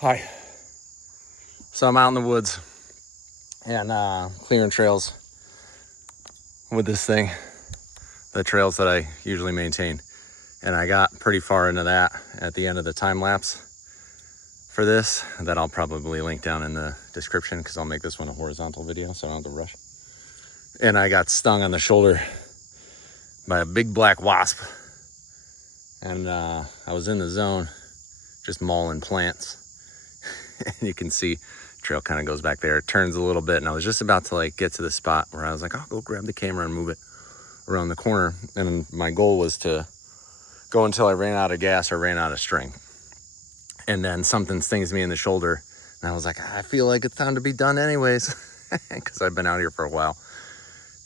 Hi. So I'm out in the woods and clearing trails with this thing, the trails that I usually maintain. And I got pretty far into that at the end of the time lapse for this that I'll probably link down in the description because I'll make this one a horizontal video so I don't have to rush. And I got stung on the shoulder by a big black wasp. And I was in the zone just mauling plants. And you can see trail kind of goes back there. It turns a little bit, and I was just about to like get to the spot where I was like, I'll go grab the camera and move it around the corner. And my goal was to go until I ran out of gas or ran out of string. And then something stings me in the shoulder, and I was like, I feel like it's time to be done anyways, because I've been out here for a while.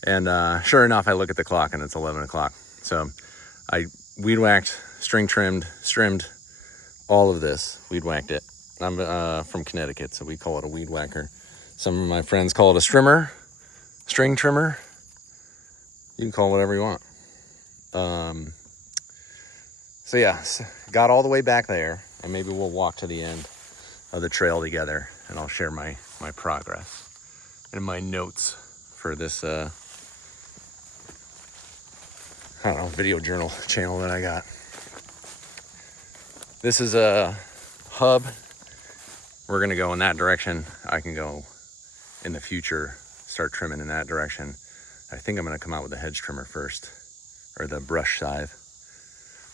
And sure enough, I look at the clock and it's 11 o'clock. So I weed whacked, string trimmed, all of this, weed whacked it. I'm from Connecticut, so we call it a weed whacker. Some of my friends call it a string trimmer. You can call it whatever you want. So yeah, got all the way back there, and maybe we'll walk to the end of the trail together, and I'll share my progress and my notes for this, I don't know, video journal channel that I got. This is a hub. We're gonna go in that direction. I can go in the future, start trimming in that direction. I think I'm gonna come out with a hedge trimmer first, or the brush scythe.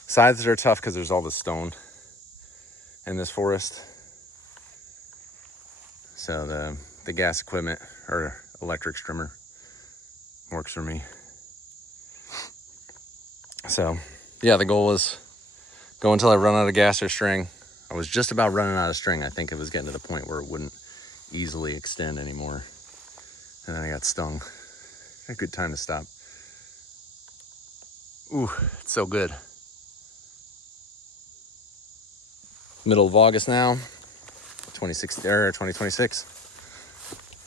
Scythes are tough because there's all the stone in this forest. So the gas equipment or electric trimmer works for me. So yeah, the goal was go until I run out of gas or string. I was just about running out of string. I think it was getting to the point where it wouldn't easily extend anymore. And then I got stung. A good time to stop. Ooh, it's so good. Middle of August now, 2026.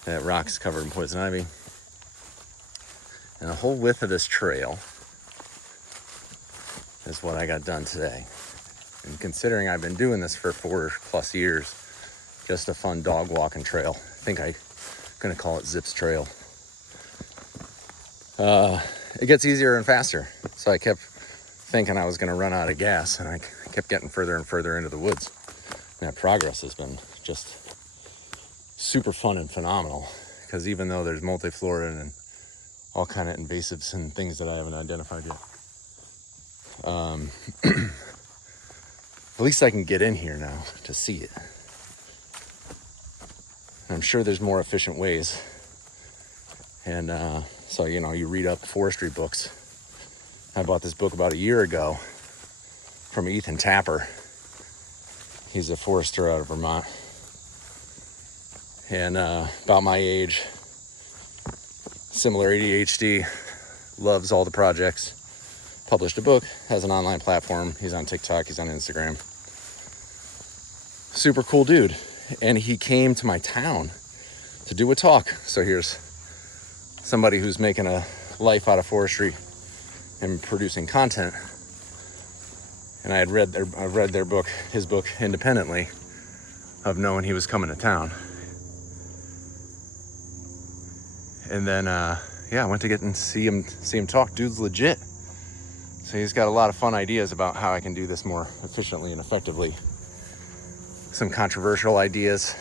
That rock's covered in poison ivy. And the whole width of this trail is what I got done today. And considering I've been doing this for 4+ years, just a fun dog walking trail. I think I'm gonna call it Zips Trail. It gets easier and faster. So I kept thinking I was gonna run out of gas, and I kept getting further and further into the woods. And that progress has been just super fun and phenomenal, because even though there's multiflora and all kind of invasives and things that I haven't identified yet, at least I can get in here now to see it. And I'm sure there's more efficient ways. And so, you know, you read up forestry books. I bought this book about a year ago from Ethan Tapper. He's a forester out of Vermont. And about my age, similar ADHD, loves all the projects. Published a book, has an online platform. He's on TikTok, he's on Instagram. Super cool dude. And he came to my town to do a talk. So here's somebody who's making a life out of forestry and producing content. And I read their book, his book, independently of knowing he was coming to town. And then, I went to get and see him talk. Dude's legit. So he's got a lot of fun ideas about how I can do this more efficiently and effectively. Some controversial ideas,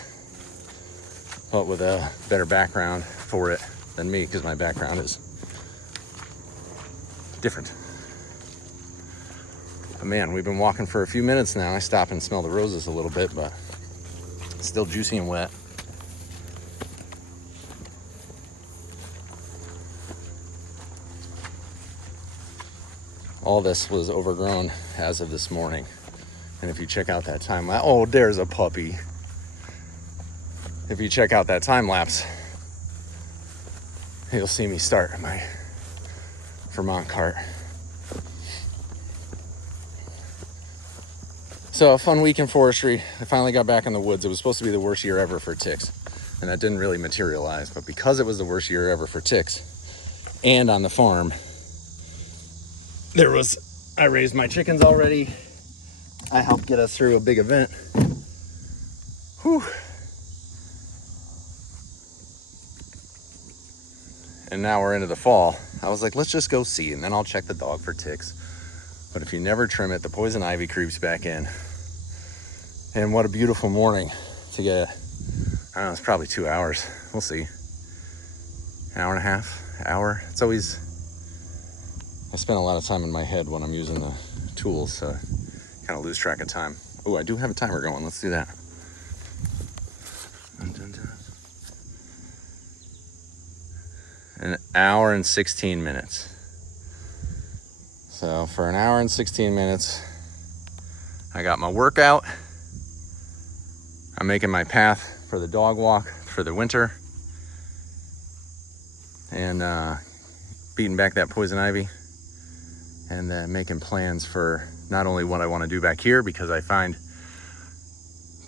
but with a better background for it than me, because my background is different. But man, we've been walking for a few minutes now. I stop and smell the roses a little bit, but it's still juicy and wet. All this was overgrown as of this morning. And if you check out that time lapse, oh, there's a puppy. If you check out that time lapse, you'll see me start my Vermont cart. So a fun week in forestry. I finally got back in the woods. It was supposed to be the worst year ever for ticks, and that didn't really materialize. But because it was the worst year ever for ticks, and on the farm, I raised my chickens already. I helped get us through a big event. Whew. And now we're into the fall. I was like, let's just go see, and then I'll check the dog for ticks. But if you never trim it, the poison ivy creeps back in. And what a beautiful morning to get, I don't know, it's probably 2 hours. We'll see. An hour and a half, hour. It's always, I spend a lot of time in my head when I'm using the tools, so I kind of lose track of time. Oh, I do have a timer going. Let's do that. Dun, dun, dun. An hour and 16 minutes. So for an hour and 16 minutes, I got my workout. I'm making my path for the dog walk for the winter. And beating back that poison ivy. And then making plans for not only what I want to do back here, because I find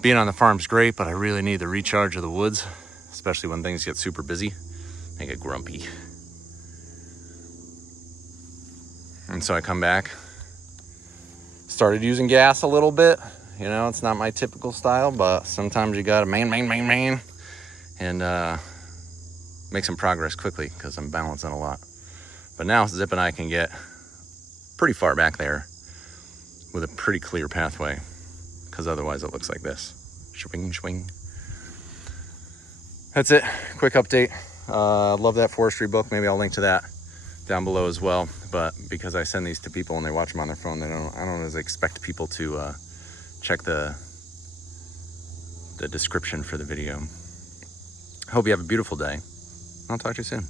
being on the farm's great, but I really need the recharge of the woods, especially when things get super busy. I get grumpy. And so I come back, started using gas a little bit. You know, it's not my typical style, but sometimes you gotta man, and make some progress quickly because I'm balancing a lot. But now Zip and I can get pretty far back there with a pretty clear pathway, because otherwise it looks like this. Swing, swing. That's it. Quick update. Love that forestry book. Maybe I'll link to that down below as well. But because I send these to people and they watch them on their phone, I don't always expect people to check the description for the video. Hope you have a beautiful day. I'll talk to you soon.